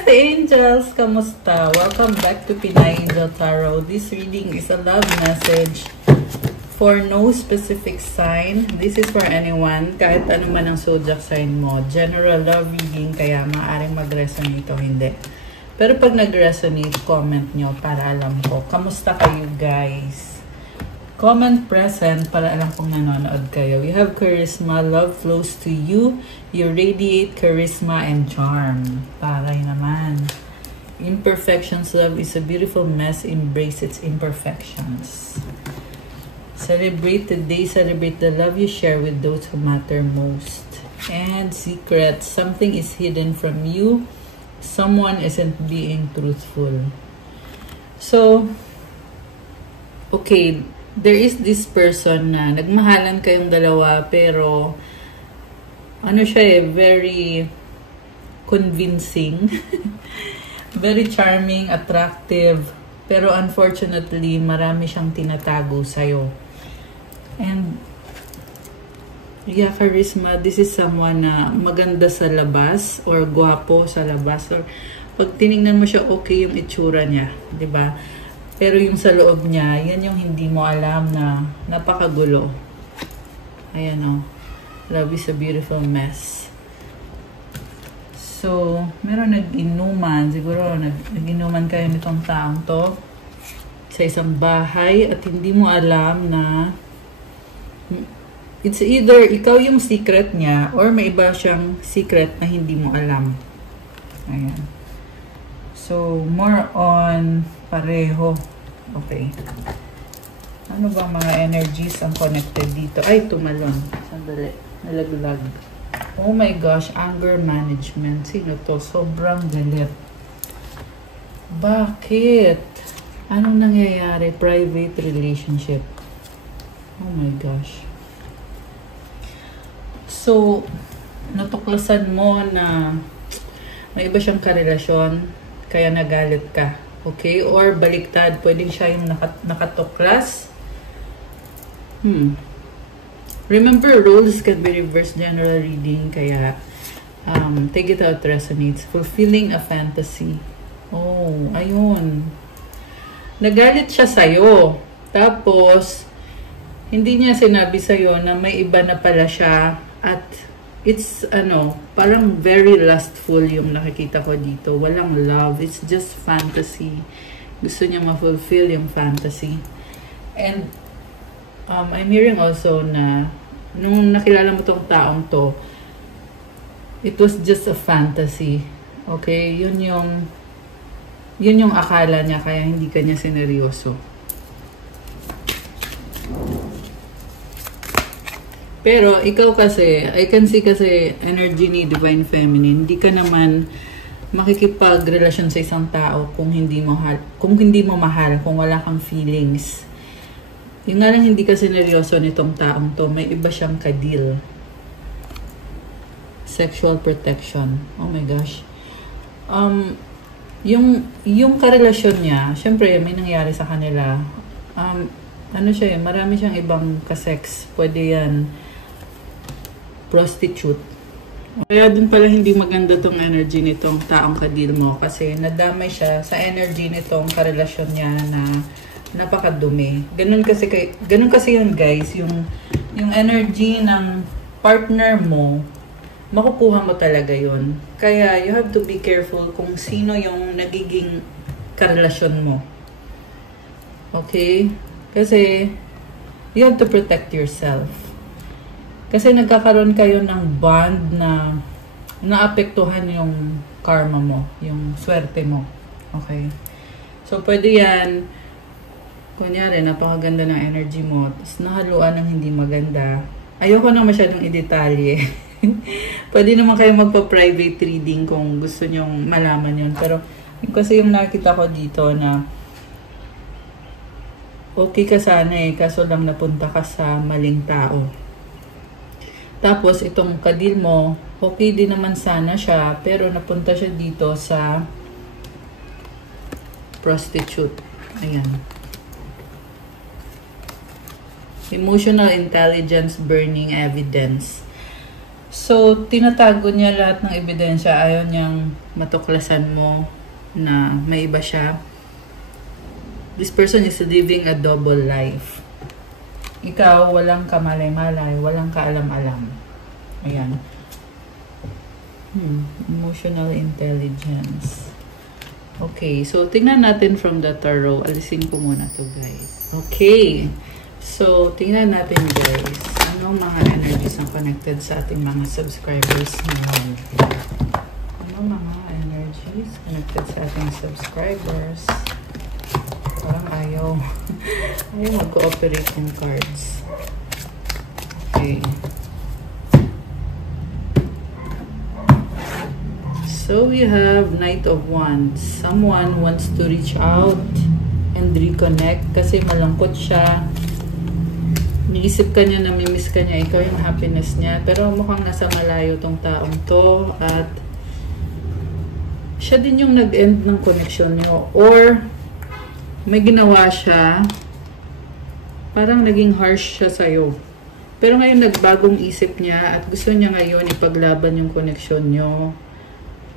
Yes, angels! Kamusta? Welcome back to Pinay Angel Tarot. This reading is a love message for no specific sign. This is for anyone, kahit ano man ang zodiac sign mo. General love reading, kaya maaaring mag-resonate o hindi. Pero pag nag-resonate, comment nyo para alam ko. Kamusta kayo, guys? Comment present para alam kong nanonood kayo. You have charisma, love flows to you. You radiate charisma and charm. Taray naman. Imperfections, love is a beautiful mess. Embrace its imperfections. Celebrate the day. Celebrate the love you share with those who matter most. And secrets. Something is hidden from you. Someone isn't being truthful. So, okay. There is this person na nagmahalan kayong dalawa pero ano siya very convincing, very charming, attractive, pero unfortunately marami siyang tinatago sa'yo. And yeah, charisma, this is someone na maganda sa labas or gwapo sa labas, or pag tinignan mo siya okay yung itsura niya, 'di ba? Pero yung sa loob niya, yan yung hindi mo alam na napakagulo. Ayan o. Love is a beautiful mess. So, meron nag-inuman. Siguro nag-inuman kayo nitong taong to sa isang bahay at hindi mo alam na it's either ikaw yung secret niya or may iba siyang secret na hindi mo alam. Ayan. So, more on pareho. Okay. Ano bang mga energies ang connected dito? Ay, tumalon. Sandali. Nalaglag. Oh my gosh, anger management. Sino to? Sobrang galit. Bakit? Anong nangyayari? Private relationship. Oh my gosh. So, natuklasan mo na may iba siyang karelasyon, kaya nagalit ka. Okay? Or baliktad, pwedeng siya yung nakatuklas. Remember, roles can be reversed general reading, kaya take it out resonates. Fulfilling a fantasy. Oh, ayun. Nagalit siya sa'yo. Tapos, hindi niya sinabi sa'yo na may iba na pala siya at it's, parang very lustful yung nakikita ko dito. Walang love. It's just fantasy. Gusto niya ma-fulfill yung fantasy. And, I'm hearing also na, nung nakilala mo tong taong to, it was just a fantasy. Okay? Yun yung akala niya, kaya hindi ka niya sineryoso. Pero, ikaw kasi, I can see kasi energy ni Divine Feminine, hindi ka naman makikipagrelasyon sa isang tao kung hindi mo mahal, kung wala kang feelings. Yung nga lang hindi ka sineryoso nitong taong to, may iba siyang kadil. Sexual protection. Oh my gosh. Yung karelasyon niya, syempre may nangyari sa kanila. Marami siyang ibang kasex. Pwede yan prostitute. Kaya dun pala hindi maganda tong energy nitong taong kadil mo kasi nadamay siya sa energy nitong karelasyon niya na napakadumi. Ganun kasi yun, guys, yung energy ng partner mo, makukuha mo talaga yun. Kaya you have to be careful kung sino yung nagiging karelasyon mo. Okay? Kasi you have to protect yourself. Kasi nagkakaroon kayo ng bond na naapektuhan yung karma mo, yung swerte mo. Okay? So, pwede yan, kunyari, napakaganda ng energy mo, tapos nahaluan ng hindi maganda. Ayoko na masyadong i-detalye. Pwede naman kayo magpa-private reading kung gusto nyong malaman yun. Pero, kasi yung nakita ko dito na okay ka sana kaso lang napunta ka sa maling tao. Tapos, itong kadil mo, okay din naman sana siya, pero napunta siya dito sa prostitute. Ayan. Emotional intelligence, burning evidence. So, tinatago niya lahat ng ebidensya. Ayaw niyang matuklasan mo na may iba siya. This person is living a double life. Ikaw, walang kamalay-malay, walang kaalam-alam. Ayan. Emotional intelligence. Okay, so tingnan natin from the tarot. Alisin ko muna to, guys. Okay. So, tingnan natin, guys. Anong mga energies ang connected sa ating mga subscribers ngayon? Anong mga energies connected sa ating subscribers? Parang ayaw. Ayaw mag-cooperate yung cards. Okay. So, we have Knight of Wands. Someone wants to reach out and reconnect kasi malungkot siya. Niisip ka niya, namimiss ka niya, ikaw yung happiness niya. Pero mukhang nasa malayo tong taong to at siya din yung nag-end ng connection niyo. Or, may ginawa siya, parang naging harsh siya sa'yo. Pero ngayon nagbagong isip niya at gusto niya ngayon ipaglaban yung connection niyo.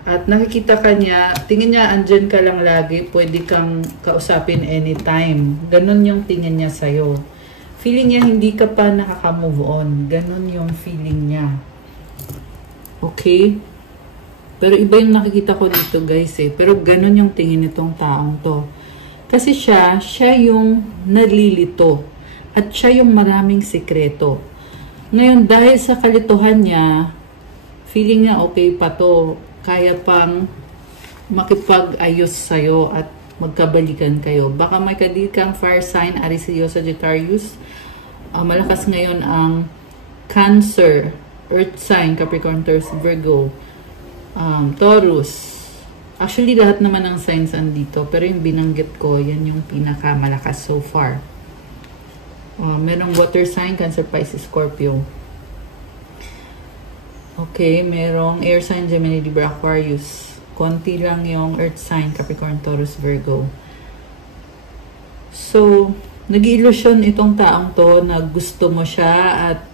At nakikita ka niya, tingin niya andyan ka lang lagi, pwede kang kausapin anytime. Ganon yung tingin niya sa'yo. Feeling niya hindi ka pa nakaka-move on. Ganon yung feeling niya. Okay? Pero iba yung nakikita ko dito, guys, eh. Pero ganon yung tingin nitong taong to. Kasi siya yung nalilito. At siya yung maraming sikreto. Ngayon, dahil sa kalituhan niya, feeling niya okay pa to. Kaya pang makipag-ayos sa'yo at magkabalikan kayo. Baka may kadikang fire sign, Aries, Leo, Sagittarius. Malakas ngayon ang Cancer, Earth sign, Capricorn, Taurus, Virgo, Taurus. Actually, lahat naman ng signs andito. Pero yung binanggit ko, yan yung pinakamalakas so far. Merong water sign, Cancer, Pisces, Scorpio. Okay, merong air sign, Gemini, Libra, Aquarius. Konti lang yung earth sign, Capricorn, Taurus, Virgo. So, nag-iilusyon itong taong to na gusto mo siya at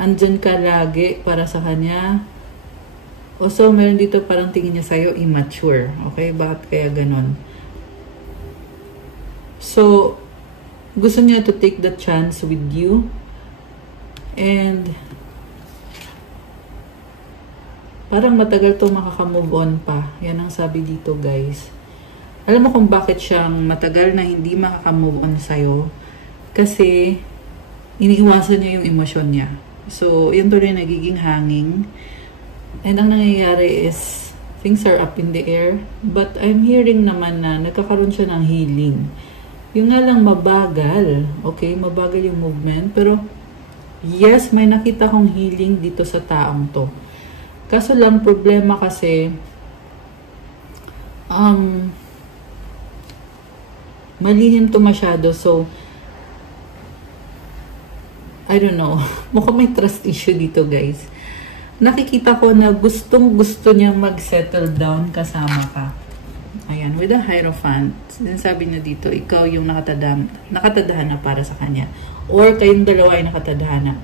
andyan ka lagi para sa kanya. Also, meron dito parang tingin niya sa'yo immature. Okay, bakit kaya ganon? So, gusto niya to take the chance with you. And parang matagal to makaka-move on pa. Yan ang sabi dito, guys. Alam mo kung bakit siyang matagal na hindi makaka-move on sa'yo? Kasi iniiwasan niya yung emosyon niya. So, yan to rin nagiging hanging. And ang nangyayari is things are up in the air. But I'm hearing naman na nagkakaroon siya ng healing. Yung nga lang mabagal. Okay? Mabagal yung movement. Pero yes, may nakita kong healing dito sa taong to. Kaso lang, problema kasi, malihim to masyado. So, I don't know. Mukhang may trust issue dito, guys. Nakikita ko na gustong-gusto niya mag-settle down kasama ka. Ayan, with a Hierophant. Sinasabi na dito, ikaw yung nakatadhana para sa kanya. Or kayong dalawa ay nakatadhana.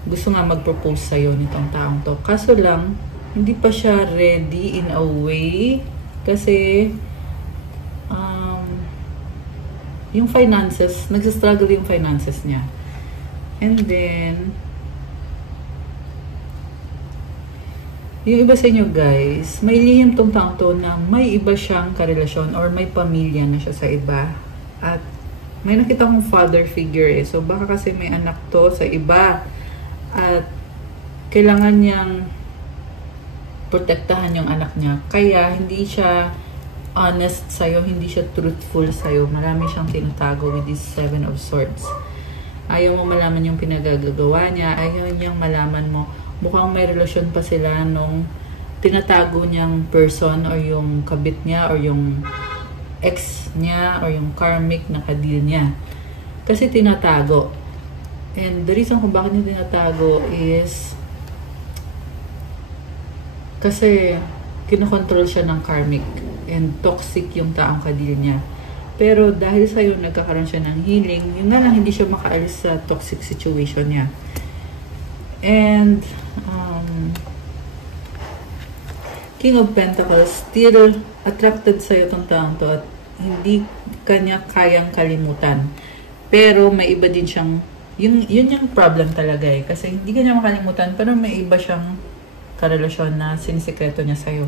Gusto nga mag-propose sa'yo nitong taong to. Kaso lang, hindi pa siya ready in a way. Kasi, yung finances, nagsastruggle yung finances niya. And then, yung iba sa inyo, guys, may lihim tong taong to na may iba siyang karelasyon or may pamilya na siya sa iba. At may nakita kong father figure eh. So, baka kasi may anak to sa iba. At kailangan niyang protektahan yung anak niya. Kaya hindi siya honest sa'yo, hindi siya truthful sa'yo. Marami siyang tinatago with this 7 of Swords. Ayaw mo malaman yung pinagagagawa niya. Ayaw niyang malaman mo. Mukhang may relasyon pa sila nung tinatago niyang person or yung kabit niya or yung ex niya or yung karmic na kadil niya. Kasi tinatago. And the reason kung bakit niya tinatago is kasi kinokontrol siya ng karmic and toxic yung taong kadil niya. Pero dahil sa'yo nagkakaroon siya ng healing, yun nga lang hindi siya makaalis sa toxic situation niya. And, King of Pentacles, still attracted sa'yo itong taong to at hindi kanya kayang kalimutan. Pero may iba din siyang, yun yung problem talaga eh. Kasi hindi kanya makalimutan, pero may iba siyang karelasyon na sinisikreto niya sa'yo.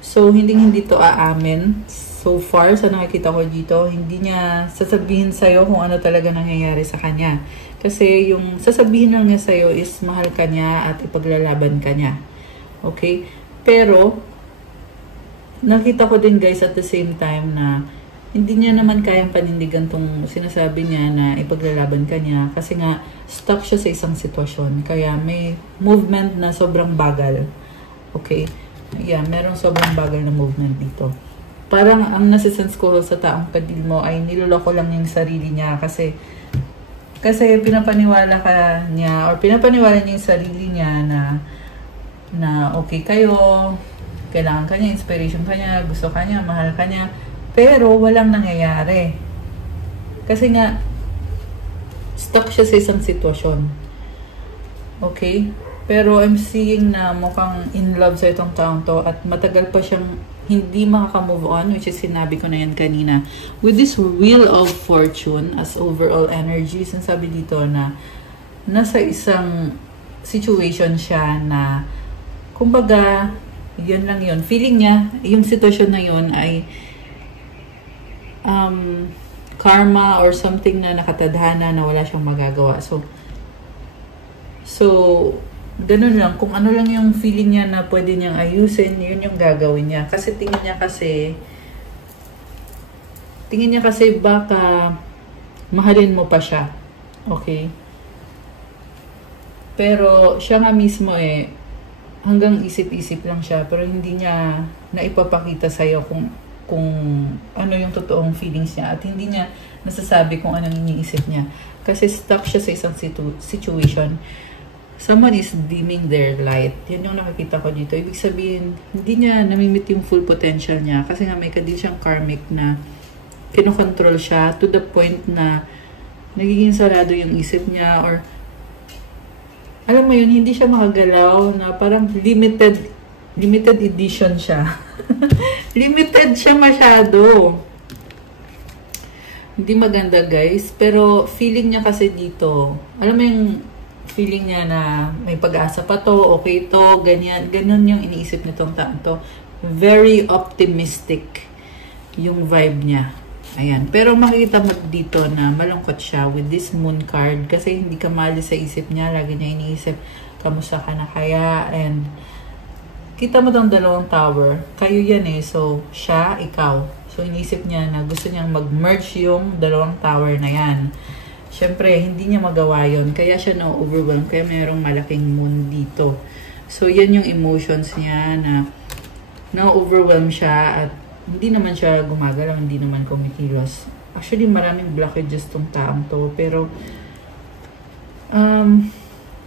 So, hindi to aamin. So far, sa nakikita ko dito, hindi niya sasabihin sa'yo kung ano talaga nangyayari sa kanya. Kasi yung sasabihin lang niya sa'yo is mahal ka niya at ipaglalaban ka niya. Okay? Pero, nakita ko din guys at the same time na hindi niya naman kayang panindigan tong sinasabi niya na ipaglalaban ka niya kasi nga stuck siya sa isang sitwasyon. Kaya may movement na sobrang bagal. Okay? Yeah, merong sobrang bagal na movement dito. Parang ang nasisense ko sa taong kadil mo ay niloloko lang yung sarili niya kasi pinapaniwala ka niya or pinapaniwala niya yung sarili niya na okay kayo, kailangan ka niya, inspiration ka niya, gusto ka niya, mahal ka niya, pero walang nangyayari. Kasi nga, stuck siya sa isang sitwasyon. Okay? Pero I'm seeing na mukhang in love sa itong taong to at matagal pa siyang hindi makaka-move on, which is sinabi ko na yan kanina. With this Wheel of Fortune as overall energy, sinasabi dito na nasa isang situation siya na kumbaga, yun lang yun. Feeling niya, yung sitwasyon na yun ay karma or something na nakatadhana na wala siyang magagawa. So, ganun lang. Kung ano lang yung feeling niya na pwede niyang ayusin, yun yung gagawin niya. Kasi tingin niya kasi baka mahalin mo pa siya. Okay? Pero siya nga mismo hanggang isip-isip lang siya. Pero hindi niya naipapakita sa'yo kung ano yung totoong feelings niya. At hindi niya nasasabi kung anong iniisip niya. Kasi stuck siya sa isang situation. Someone is dimming their light. Yan yung nakikita ko dito. Ibig sabihin, hindi niya namimit yung full potential niya. Kasi nga may kadil siyang karmic na kinokontrol siya to the point na nagiging sarado yung isip niya or alam mo yun, hindi siya makagalaw na parang limited edition siya. Limited siya masyado. Hindi maganda guys. Pero feeling niya kasi dito, alam mo yung feeling niya na may pag-asa pa to, okay to, ganyan. Ganun yung iniisip nitong taong to. Very optimistic yung vibe niya. Ayan. Pero makikita mo dito na malungkot siya with this moon card kasi hindi ka maalis sa isip niya. Lagi niya iniisip, kamusta ka na kaya? And kita mo tong dalawang tower. Kayo yan So, siya, ikaw. So, iniisip niya na gusto niyang mag-merge yung dalawang tower na yan. Siyempre, hindi niya magawa yun. Kaya siya na-overwhelm. Kaya mayroong malaking moon dito. So, yan yung emotions niya na na-overwhelm siya at hindi naman siya gumagalaw, hindi naman kumikilos. Actually, maraming blockages tong taong to. Pero,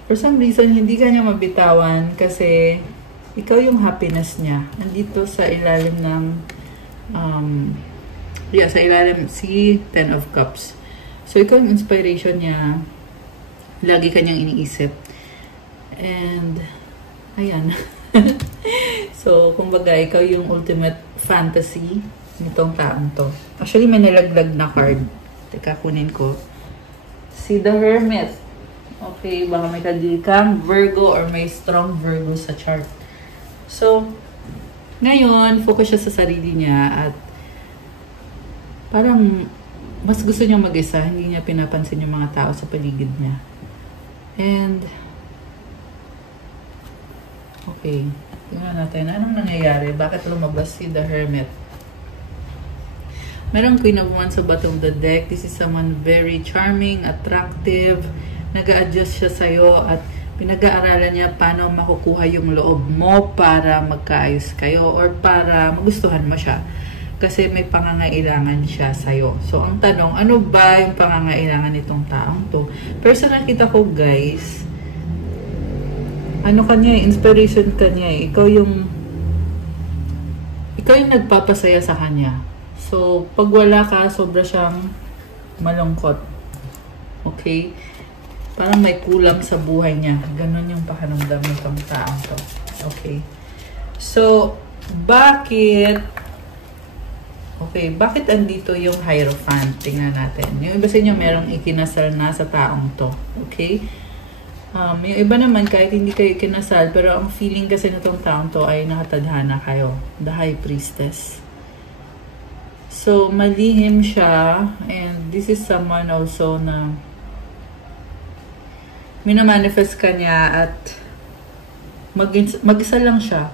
for some reason, hindi ka niya mabitawan kasi ikaw yung happiness niya. Nandito sa ilalim ng, sa ilalim, si Ten of Cups. So, ikaw yung inspiration niya. Lagi kanyang iniisip. And, ayan. So, kumbaga, ikaw yung ultimate fantasy nitong taong to. Actually, may nalaglag na card. Teka, kunin ko. Si The Hermit. Okay, baka may kadil kang Virgo or may strong Virgo sa chart. So, ngayon, focus siya sa sarili niya at parang mas gusto niya mag-isa, hindi niya pinapansin yung mga tao sa paligid niya. And, okay. Tingnan natin, anong nangyayari? Bakit lumabas si The Hermit? Merong Queen of Wands sa bottom of the deck. This is someone very charming, attractive, nag-a-adjust siya sa'yo at pinag-aaralan niya paano makukuha yung loob mo para magkaayos kayo or para magustuhan mo siya. Kasi may pangangailangan siya sa'yo. So, ang tanong, ano ba yung pangangailangan nitong taong to? Pero sa nakita ko, guys, ano kanya, inspiration kanya. Ikaw yung nagpapasaya sa kanya. So, pag wala ka, sobra siyang malungkot. Okay? Parang may kulang sa buhay niya. Ganon yung pakiramdam nitong taong to. Okay. So, bakit andito yung Hierophant? Tingnan natin. Yung iba sa inyo merong ikinasal na sa taong to. Okay? Yung iba naman, kahit hindi kayo ikinasal, pero ang feeling kasi nitong taong to ay nakatadhana kayo. The High Priestess. So, malihim siya. And this is someone also na minamanifest ka niya at mag-isa lang siya.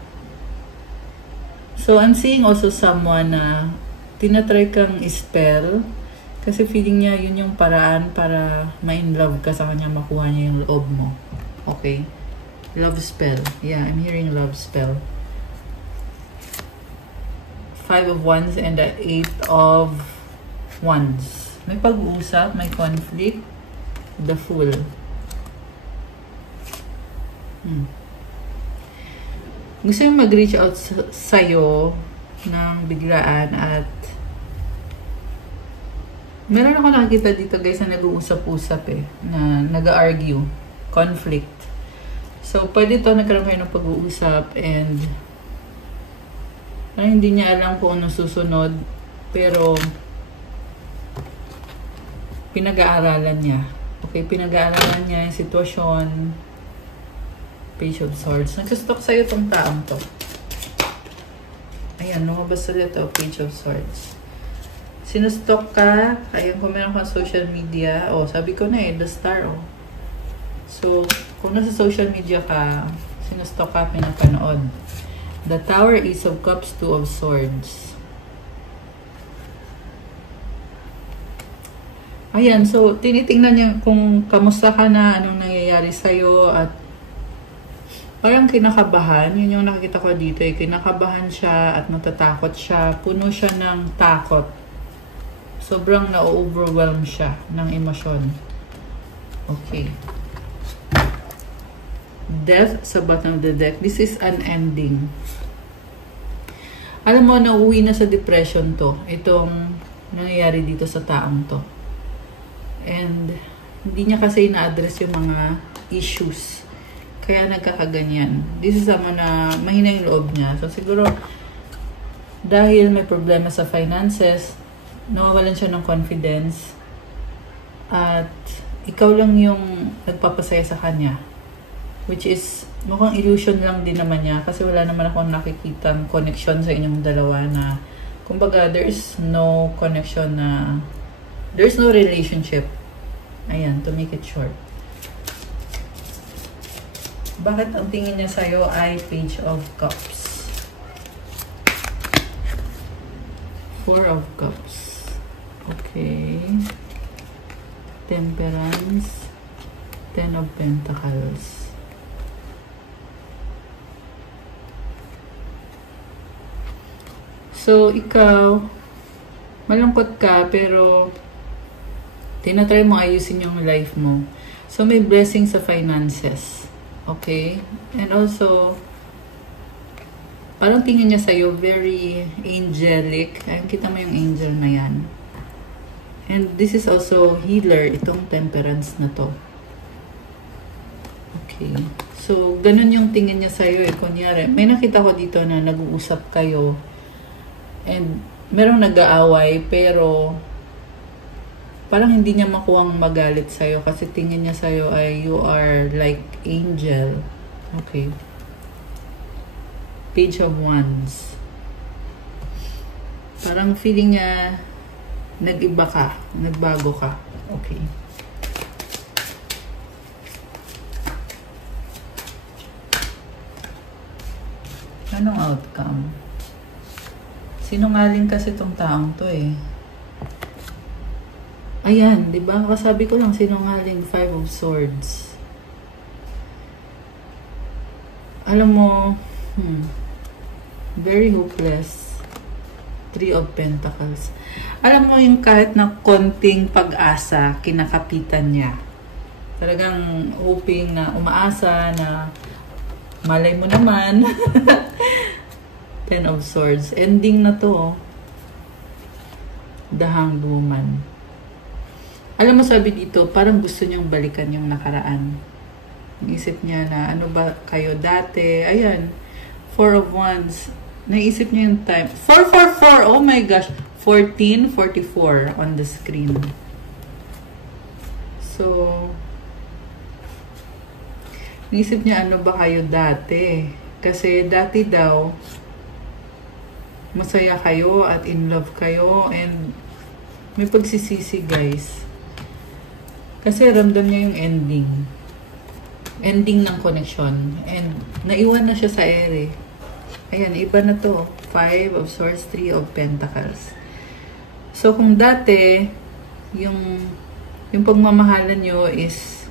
So, I'm seeing also someone na tinatry kang spell kasi feeling niya yun yung paraan para ma-in-love ka sa kanya, makuha niya yung loob mo. Okay? Love spell. Yeah, I'm hearing love spell. 5 of Wands and the 8 of Wands. May pag-uusap, may conflict. The Fool. Gusto yung mag-reach out sa'yo ng biglaan at meron ako nakikita dito guys na nag-uusap-usap na nag-argue, conflict. So, pwede ito nagkaroon kayo ng pag-uusap and parang hindi niya alam kung ano susunod pero pinag-aaralan niya. Okay, pinag-aaralan niya yung sitwasyon. Page of Swords. Nagsustok sa'yo itong taong to. Ayan, lumabas ulit ito. Page of Swords. Sinustok ka. Ayun, kung meron kang social media. Oh, sabi ko na the star, oh. So, kung nasa social media ka, sinustok ka, pinapanood. The Tower, Ace of Cups, 2 of Swords. Ayan, so, tinitingnan niya kung kamusta ka na, anong nangyayari sa'yo, at parang kinakabahan. Yun yung nakikita ko dito. Kinakabahan siya at natatakot siya. Puno siya ng takot. Sobrang na-overwhelm siya ng emosyon. Okay. Death sa bottom of the deck. This is an ending. Alam mo, nauwi na sa depression to. Itong nangyayari dito sa taong to. And hindi niya kasi na-address yung mga issues. Kaya nagkakaganyan. This is someone na mahina yung loob niya. So, siguro, dahil may problema sa finances, nawawalan siya ng confidence, at ikaw lang yung nagpapasaya sa kanya. Which is, mukhang illusion lang din naman niya. Kasi wala naman akong nakikitang connection sa inyong dalawa na, kumbaga, there is no connection na, there is no relationship. Ayan, to make it short. Bakit ang tingin niya sa'yo ay Page of Cups? 4 of Cups. Okay. Temperance. 10 of Pentacles. So, ikaw, malungkot ka, pero tinatry mo ayusin yung life mo. So, may blessing sa finances. Okay? And also, parang tingin niya sa'yo, very angelic. Ayun, kita mo yung angel na yan. And this is also healer, itong temperance na to. Okay. So, ganun yung tingin niya sa'yo. Kunyari, may nakita ko dito na nag-uusap kayo. And, merong nag-aaway, pero parang hindi niya makuhang magalit sa'yo kasi tingin niya sa'yo ay you are like angel. Okay. Page of Wands. Parang feeling niya nag-iba ka, nagbago ka. Okay. Anong outcome? Sinungaling kasi itong taong to Ayan, di ba? Kasabi ko lang, sinungaling 5 of Swords. Alam mo, very hopeless. 3 of Pentacles. Alam mo yung kahit na konting pag-asa, kinakapitan niya. Talagang hoping na umaasa na malay mo naman. 10 of Swords. Ending na to. The Hanged Woman. Alam mo, sabi dito, parang gusto niyang balikan yung nakaraan. Naisip niya na, ano ba kayo dati? Ayan, 4 of Wands. Naisip niya yung time. 444! Oh my gosh! 1444 on the screen. So, naisip niya, ano ba kayo dati? Kasi dati daw, masaya kayo at in love kayo and may pagsisisi, guys. Kasi ramdam niya yung ending. Ending ng connection. And naiwan na siya sa ere. Ayan, iba na to. 5 of Swords, 3 of Pentacles. So, kung dati, yung pagmamahalan nyo is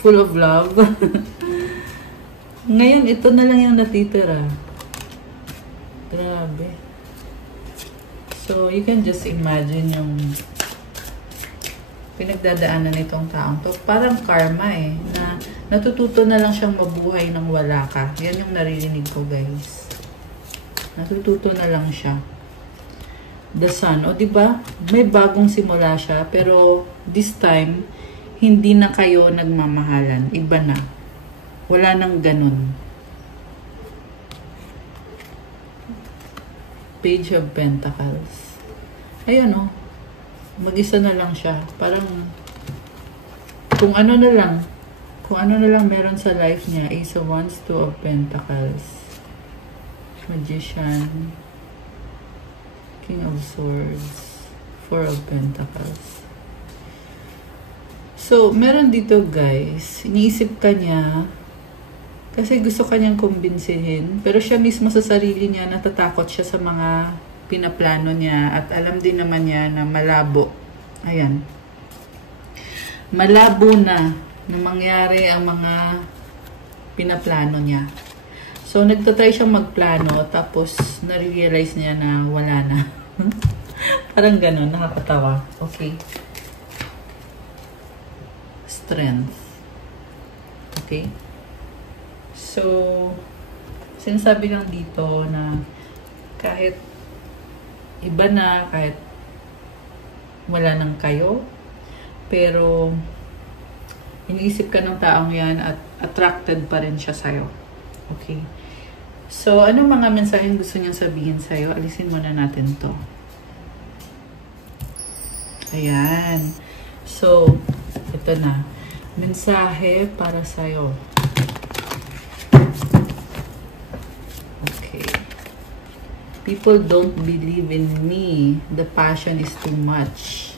full of love. Ngayon, ito na lang yung natitira. Grabe. So, you can just imagine yung pinagdadaanan nitong taong to. Parang karma eh, na natututo na lang siyang mabuhay nang wala ka. Yan yung naririnig ko, guys. Natututo na lang siya. The Sun. O, diba? May bagong simula siya, pero this time, hindi na kayo nagmamahalan. Iba na. Wala nang ganun. Page of Pentacles. Ayan o. Mag-isa na lang siya. Parang, kung ano na lang meron sa life niya. Ace of Wands, 2 of Pentacles. Magician. King of Swords. 4 of Pentacles. So, meron dito, guys. Iniisip ka niya, kasi gusto kanyang kumbinsihin. Pero siya mismo sa sarili niya, natatakot siya sa mga pinaplano niya. At alam din naman niya na malabo. Ayan. Malabo na mangyari ang mga pinaplano niya. So, nagtatry siyang magplano. Tapos, nare-realize niya na wala na. Parang ganun. Nakakatawa. Okay. Strength. Okay. So, sinasabi lang dito na kahit iba na, kahit wala nang kayo, pero iniisip ka ng taong yan at attracted pa rin siya sa'yo. Okay? So, anong mga mensaheng gusto niyang sabihin sa'yo? Alisin muna natin to. Ayan. So, ito na. Mensahe para sa'yo. Okay. People don't believe in me. The passion is too much.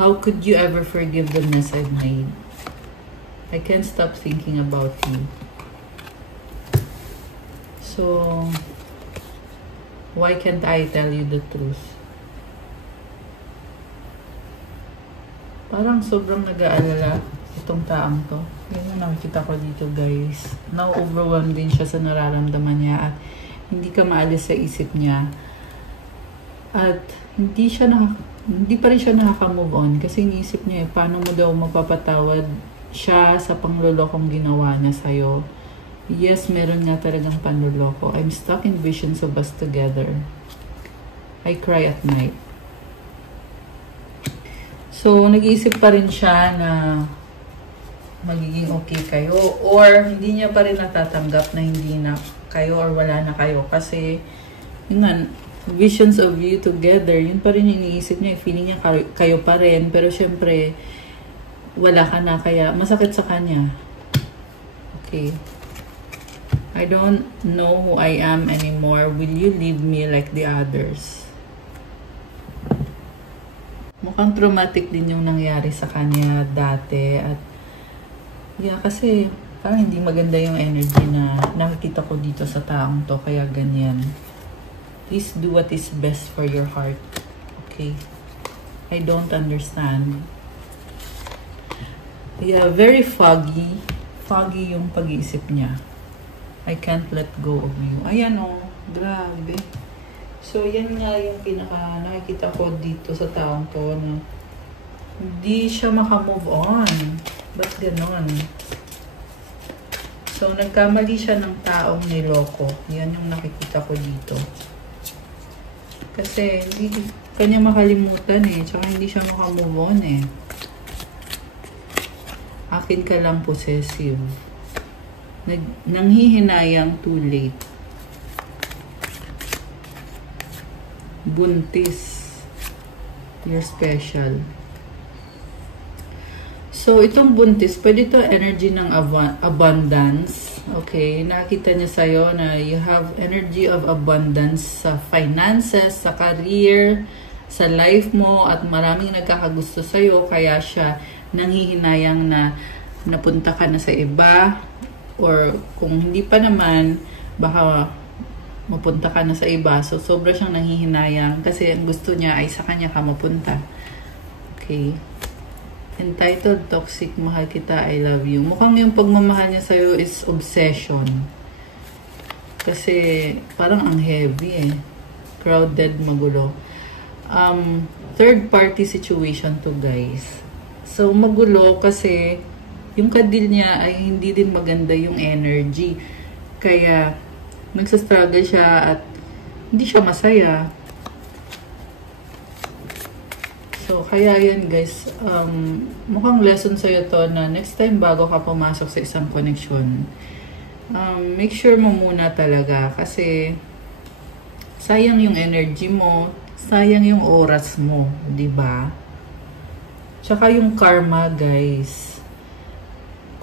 How could you ever forgive the mess I've made? I can't stop thinking about you. So, why can't I tell you the truth? Parang sobrang nag-aalala itong taong to. Yan yung nakikita ko dito, guys. Na-overwhelmed din siya sa nararamdaman niya at hindi ka maalis sa isip niya. At hindi pa rin siya nakaka-move on kasi iniisip niya paano mo daw mapapatawad siya sa panglolokong ginawa niya sa'yo. Yes, meron nga talagang panloloko. I'm stuck in visions of us together. I cry at night. So, nag-iisip pa rin siya na magiging okay kayo or hindi niya pa rin natatanggap na hindi na kayo or wala na kayo kasi yun nga, visions of you together, yun pa rin yung iniisip niya. Feeling niya kayo pa rin pero syempre wala ka na kaya masakit sa kanya. Okay. I don't know who I am anymore. Will you leave me like the others? Mukhang traumatic din yung nangyari sa kanya dati at yeah, kasi parang hindi maganda yung energy na nakikita ko dito sa taong to kaya ganyan. Please do what is best for your heart. Okay? I don't understand. Yeah, very foggy. Foggy yung pag-iisip niya. I can't let go of you. Ayan o. Grabe. So, yan nga yung pinaka nakikita ko dito sa taong to na hindi siya makamove on. Ba't ganon? So, nagkamali siya ng taong niloko. Yan yung nakikita ko dito. Kasi, kanya makalimutan eh. Tsaka hindi siya makamove on eh. Akin ka lang possessive. Nanghihinayang too late. Buntis. You're special. So, itong buntis, pwede ito energy ng abundance. Okay? Nakita niya sa'yo na you have energy of abundance sa finances, sa career, sa life mo, at maraming nagkakagusto sa'yo, kaya siya nanghihinayang na napunta ka na sa iba, or kung hindi pa naman, baka mapunta ka na sa iba. So, sobra siyang nanghihinayang kasi ang gusto niya ay sa kanya ka mapunta. Okay. Entitled, toxic, mahal kita, I love you. Mukhang yung pagmamahal niya sa'yo is obsession. Kasi parang ang heavy eh. Crowded, magulo. Third party situation to, guys. So, magulo kasi yung kadil niya ay hindi din maganda yung energy. Kaya, nagsastruggle siya at hindi siya masaya. So, kaya yan guys, mukhang lesson sa'yo to na next time bago ka pumasok sa isang connection, make sure mo muna talaga kasi sayang yung energy mo, sayang yung oras mo, di ba? Tsaka yung karma, guys.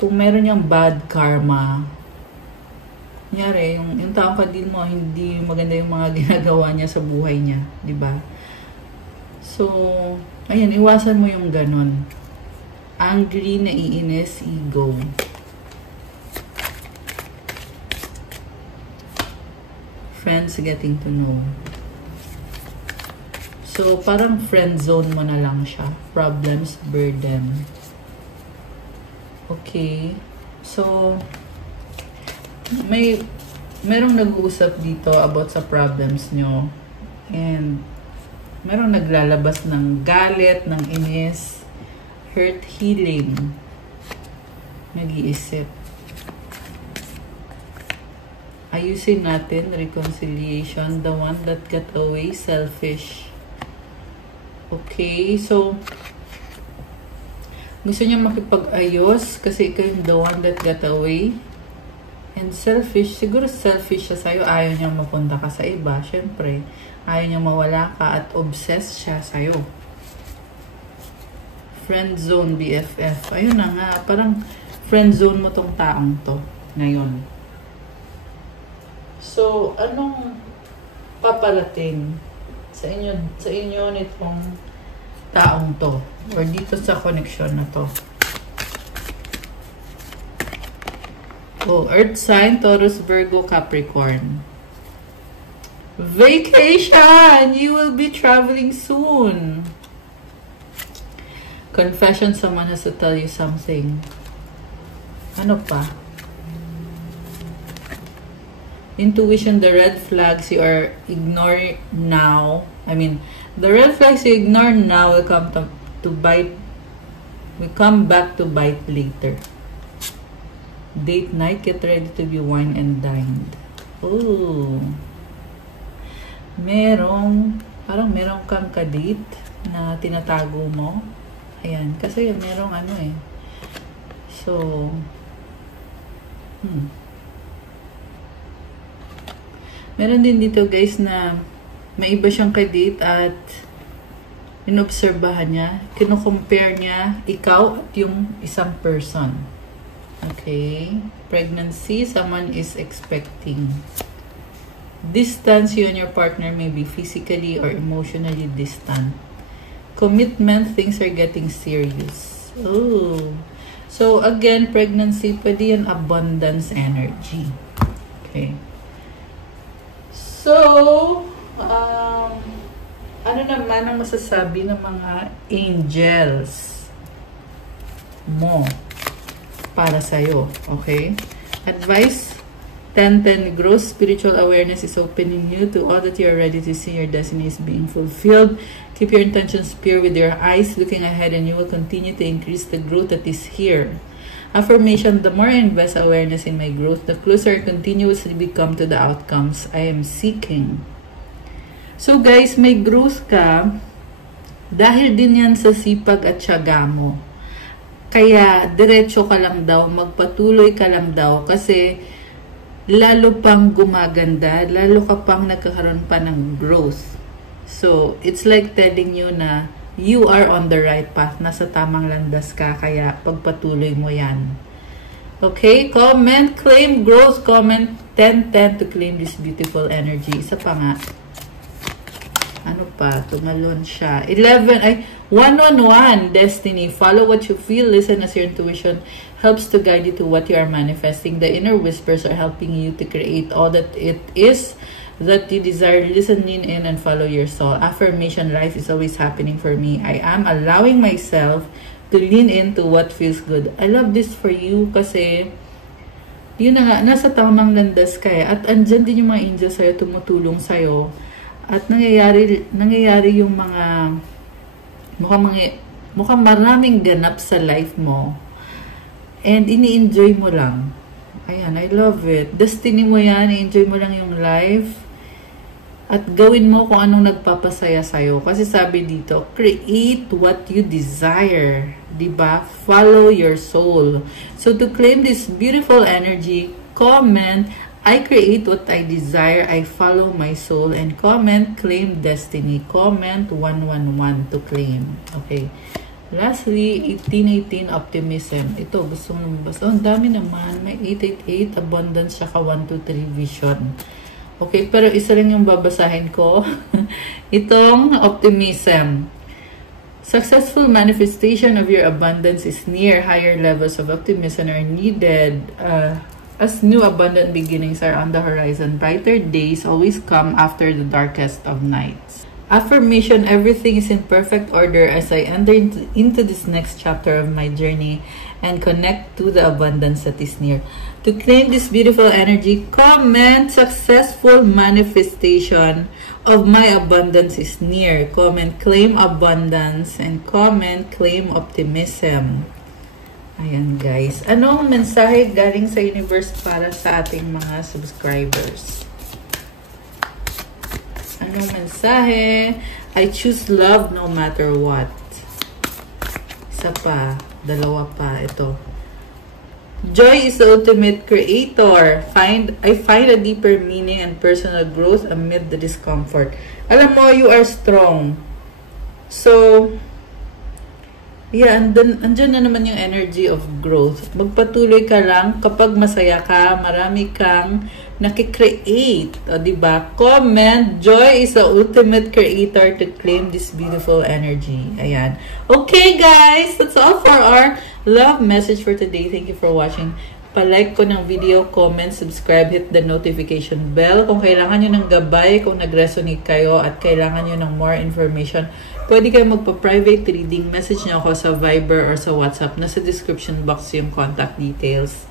Kung meron yung bad karma, kunyari, yung taong kadil mo, hindi maganda yung mga ginagawa niya sa buhay niya, di ba? So, ayan, iwasan mo yung ganon. Angry, naiinis, ego. Friends getting to know. So, parang friend zone mo na lang siya. Problems, burden. Okay. So, merong nag-uusap dito about sa problems nyo. And, merong naglalabas ng galit, ng inis, hurt, healing. Nag-iisip. Ayusin natin, reconciliation, the one that got away, selfish. Okay, so, gusto niya makipag-ayos kasi ikaw yung the one that got away. And selfish, siguro selfish siya sa'yo. Ayaw niya mapunta ka sa iba. Siyempre, ayaw niya mawala ka at obsessed siya sa'yo. Friend zone, BFF. Ayun na nga, parang friend zone mo tong taong to ngayon. So, anong paparating sa inyo nitong taong to? Or dito sa connection na to? Oh, Earth sign, Taurus, Virgo, Capricorn. Vacation! You will be traveling soon. Confession, someone has to tell you something. Ano pa? Intuition, the red flags you are ignore now. I mean, the red flags you ignore now will come to bite. Will come back to bite later. Date night, get ready to be wine and dined. Oh. Parang merong kang kadate na tinatago mo. Ayan, kasi merong ano eh. So, meron din dito guys na may iba siyang kadate at inobserbahan niya, kino-compare niya ikaw at yung isang person. Okay. Pregnancy, someone is expecting. Distance, you and your partner may be physically or emotionally distant. Commitment, things are getting serious. Oh. So, again, pregnancy, pwede yan abundance energy. Okay. So, ano naman ang masasabi ng mga angels mo para sa'yo? Okay? Advice, 10-10, gross spiritual awareness is opening you to all that you are ready to see. Your destiny is being fulfilled. Keep your intentions pure with your eyes looking ahead, and you will continue to increase the growth that is here. Affirmation, the more I invest awareness in my growth, the closer I continuously become to the outcomes I am seeking. So guys, may growth ka dahil din yan sa sipag at tiyaga mo. Kaya diretso ka lang daw, magpatuloy ka lang daw kasi lalo pang gumaganda, lalo ka pang nagkakaroon pa ng growth. So, it's like telling you na you are on the right path, nasa tamang landas ka, kaya pagpatuloy mo yan. Okay, comment, claim growth, comment 10-10 to claim this beautiful energy. Isa pa nga. Ano pa? Tumalon siya. 111, destiny. Follow what you feel, listen as your intuition helps to guide you to what you are manifesting. The inner whispers are helping you to create all that it is that you desire. Listen in and follow your soul. Affirmation, life is always happening for me. I am allowing myself to lean into what feels good. I love this for you kasi yun na nga, nasa tamang landas ka at andyan din yung mga angels sa'yo, tumutulong sa'yo. At nangyayari yung mga mukhang maraming ganap sa life mo. And ini-enjoy mo lang. Ayan, I love it. Destiny mo yan, i-enjoy mo lang yung life. At gawin mo kung anong nagpapasaya sa'yo. Kasi sabi dito, create what you desire. Diba? Follow your soul. So to claim this beautiful energy, comment, I create what I desire, I follow my soul, and comment, claim destiny. Comment 111 to claim. Okay. Lastly, 1818 optimism. Ito, gusto mo mabasa. Oh, ang dami naman. May 888 abundance, saka 123 vision. Okay, pero isa lang yung babasahin ko. Itong optimism. Successful manifestation of your abundance is near. Higher levels of optimism are needed. As new abundant beginnings are on the horizon, brighter days always come after the darkest of nights. Affirmation, everything is in perfect order as I enter into this next chapter of my journey and connect to the abundance that is near. To claim this beautiful energy, comment, successful manifestation of my abundance is near. Comment, claim abundance, and comment, claim optimism. Ayan guys. Anong mensahe galing sa universe para sa ating mga subscribers? Anong mensahe? I choose love no matter what. Isa pa. Dalawa pa. Ito. Joy is the ultimate creator. I find a deeper meaning and personal growth amid the discomfort. Alam mo, you are strong. So, yeah, andyan na naman yung energy of growth. Magpatuloy ka lang. Kapag masaya ka, marami kang nakikreate. O, diba? Comment, joy is the ultimate creator to claim this beautiful energy. Ayan. Okay, guys. That's all for our love message for today. Thank you for watching. Pa-like ko ng video, comment, subscribe, hit the notification bell. Kung kailangan nyo ng gabay, kung nag-resonate kayo at kailangan nyo ng more information, pwede kayo magpa-private reading. Message nyo ako sa Viber or sa WhatsApp. Nasa description box yung contact details.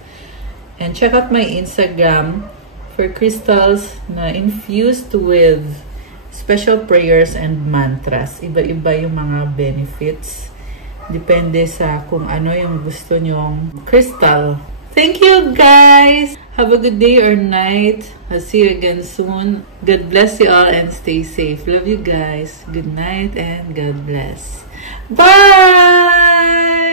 And check out my Instagram for crystals na infused with special prayers and mantras. Iba-iba yung mga benefits. Depende sa kung ano yung gusto nyong crystal. Thank you, guys. Have a good day or night. I'll see you again soon. God bless you all and stay safe. Love you guys. Good night and God bless. Bye!